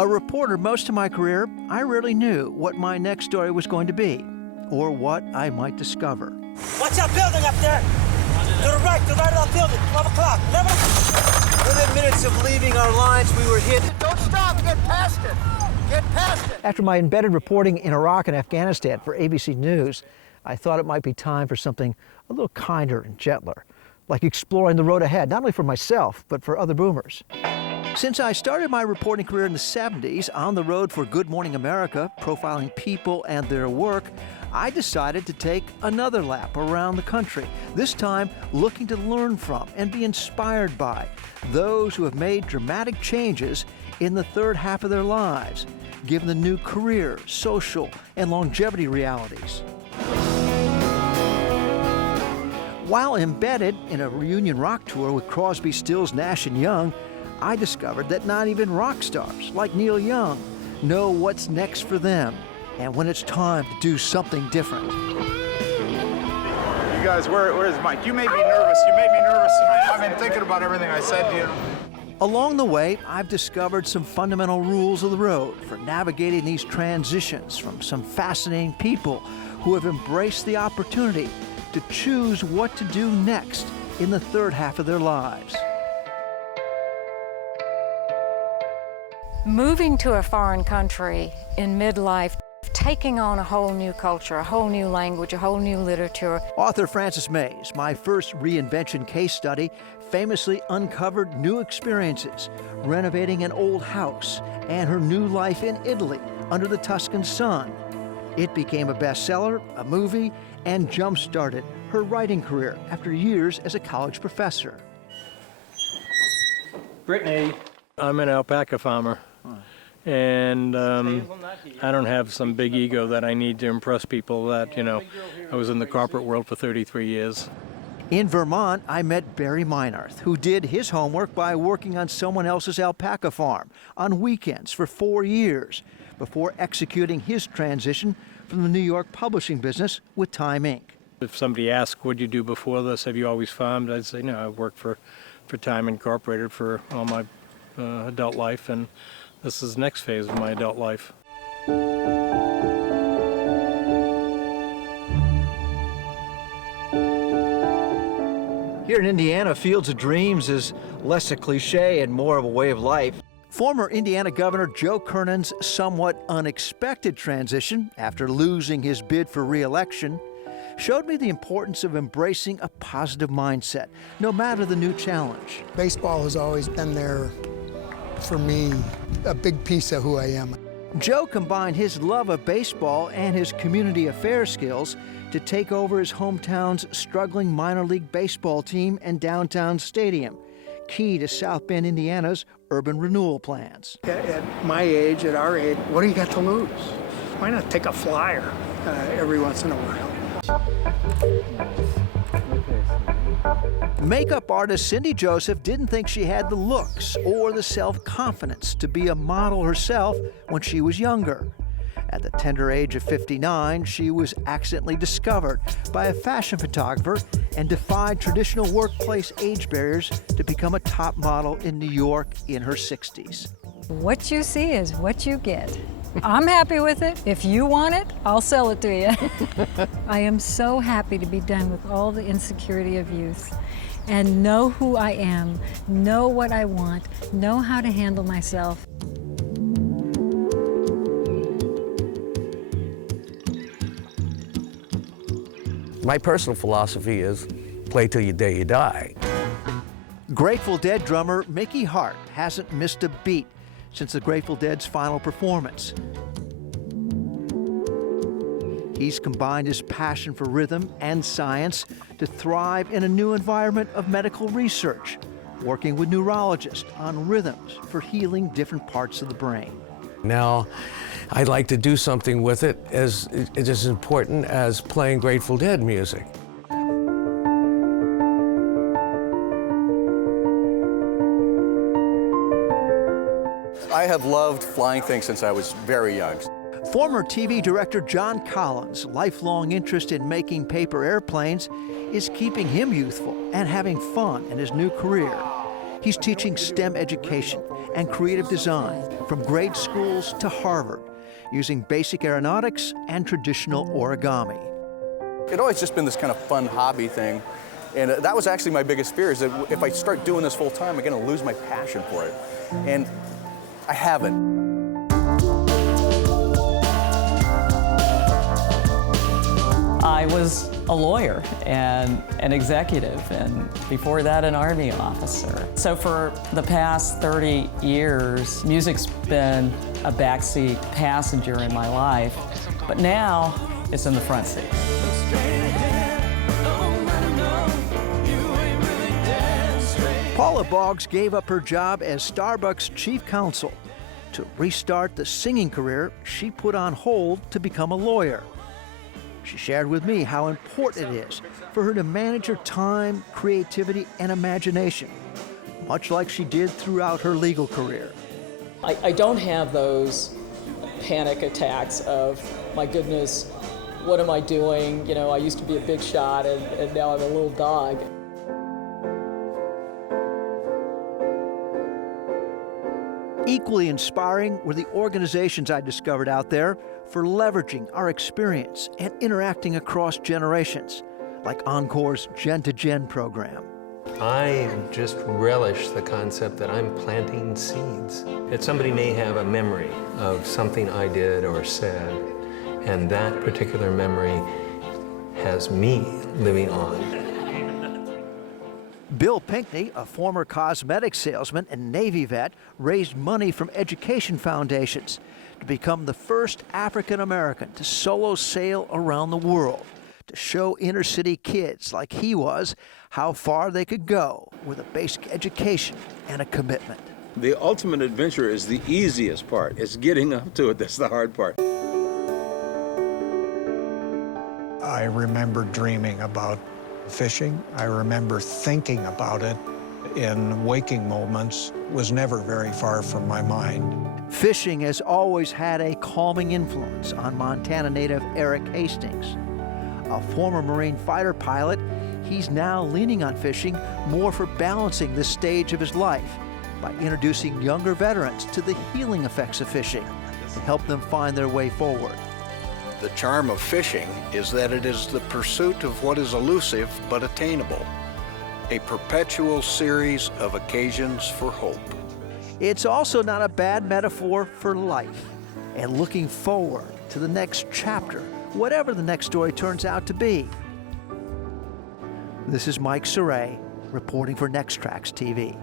A reporter most of my career, I rarely knew what my next story was going to be or what I might discover. Watch that building up there! To the right of that building, 12 o'clock, 11 o'clock. Within minutes of leaving our lines, we were hit. Don't stop, get past it! Get past it! After my embedded reporting in Iraq and Afghanistan for ABC News, I thought it might be time for something a little kinder and gentler, like exploring the road ahead, not only for myself, but for other boomers. Since I started my reporting career in the 70s on the road for Good Morning America, profiling people and their work, I decided to take another lap around the country, this time looking to learn from and be inspired by those who have made dramatic changes in the third half of their lives, given the new career, social, and longevity realities. While embedded in a reunion rock tour with Crosby, Stills, Nash & Young, I discovered that not even rock stars like Neil Young know what's next for them and when it's time to do something different. You guys, where's Mike? You made me nervous. You made me nervous tonight. I've been thinking about everything I said to you. Along the way, I've discovered some fundamental rules of the road for navigating these transitions from some fascinating people who have embraced the opportunity to choose what to do next in the third half of their lives. Moving to a foreign country in midlife, taking on a whole new culture, a whole new language, a whole new literature. Author Frances Mays, my first reinvention case study, famously uncovered new experiences, renovating an old house and her new life in Italy under the Tuscan sun. It became a bestseller, a movie, and jump-started her writing career after years as a college professor. Brittany. I'm an alpaca farmer, and I don't have some big ego that I need to impress people that, you know, I was in the corporate world for 33 years. In Vermont, I met Barry Meinarth, who did his homework by working on someone else's alpaca farm on weekends for 4 years before executing his transition from the New York publishing business with Time Inc. If somebody asks, what'd you do before this? Have you always farmed? I'd say, no, I worked for Time Incorporated for all my adult life, and this is the next phase of my adult life. Here in Indiana, Fields of Dreams is less a cliche and more of a way of life. Former Indiana Governor Joe Kernan's somewhat unexpected transition after losing his bid for re-election showed me the importance of embracing a positive mindset, no matter the new challenge. Baseball has always been there for me, a big piece of who I am. Joe combined his love of baseball and his community affairs skills to take over his hometown's struggling minor league baseball team and downtown stadium, key to South Bend, Indiana's urban renewal plans. At my age, at our age, what do you got to lose? Why not take a flyer every once in a while? Makeup artist Cindy Joseph didn't think she had the looks or the self-confidence to be a model herself when she was younger. At the tender age of 59, she was accidentally discovered by a fashion photographer and defied traditional workplace age barriers to become a top model in New York in her 60s. What you see is what you get. I'm happy with it. If you want it, I'll sell it to you. I am so happy to be done with all the insecurity of youth and know who I am, know what I want, know how to handle myself. My personal philosophy is play till your day you die. Grateful Dead drummer Mickey Hart hasn't missed a beat since the Grateful Dead's final performance. He's combined his passion for rhythm and science to thrive in a new environment of medical research, working with neurologists on rhythms for healing different parts of the brain. Now, I'd like to do something with it as important as playing Grateful Dead music. I have loved flying things since I was very young. Former TV director John Collins' lifelong interest in making paper airplanes is keeping him youthful and having fun in his new career. He's teaching STEM education and creative design from grade schools to Harvard, using basic aeronautics and traditional origami. It always just been this kind of fun hobby thing. And that was actually my biggest fear, is that if I start doing this full time, I'm going to lose my passion for it. And I haven't. I was a lawyer and an executive, and before that, an Army officer. So for the past 30 years, music's been a backseat passenger in my life, but now it's in the front seat. Paula Boggs gave up her job as Starbucks chief counsel to restart the singing career she put on hold to become a lawyer. She shared with me how important it is for her to manage her time, creativity, and imagination, much like she did throughout her legal career. I don't have those panic attacks of, my goodness, what am I doing? You know, I used to be a big shot and now I'm a little dog. Equally inspiring were the organizations I discovered out there for leveraging our experience and interacting across generations, like Encore's Gen-to-Gen program. I just relish the concept that I'm planting seeds. That somebody may have a memory of something I did or said, and that particular memory has me living on. Bill Pinkney, a former cosmetics salesman and Navy vet, raised money from education foundations to become the first African American to solo sail around the world, to show inner city kids like he was how far they could go with a basic education and a commitment. The ultimate adventure is the easiest part. It's getting up to it that's the hard part. I remember dreaming about fishing. I remember thinking about it in waking moments. It was never very far from my mind. Fishing has always had a calming influence on Montana native Eric Hastings. A former Marine fighter pilot, he's now leaning on fishing more for balancing this stage of his life by introducing younger veterans to the healing effects of fishing to help them find their way forward. The charm of fishing is that it is the pursuit of what is elusive but attainable, a perpetual series of occasions for hope. It's also not a bad metaphor for life and looking forward to the next chapter, whatever the next story turns out to be. This is Mike Cerre reporting for Nextracks TV.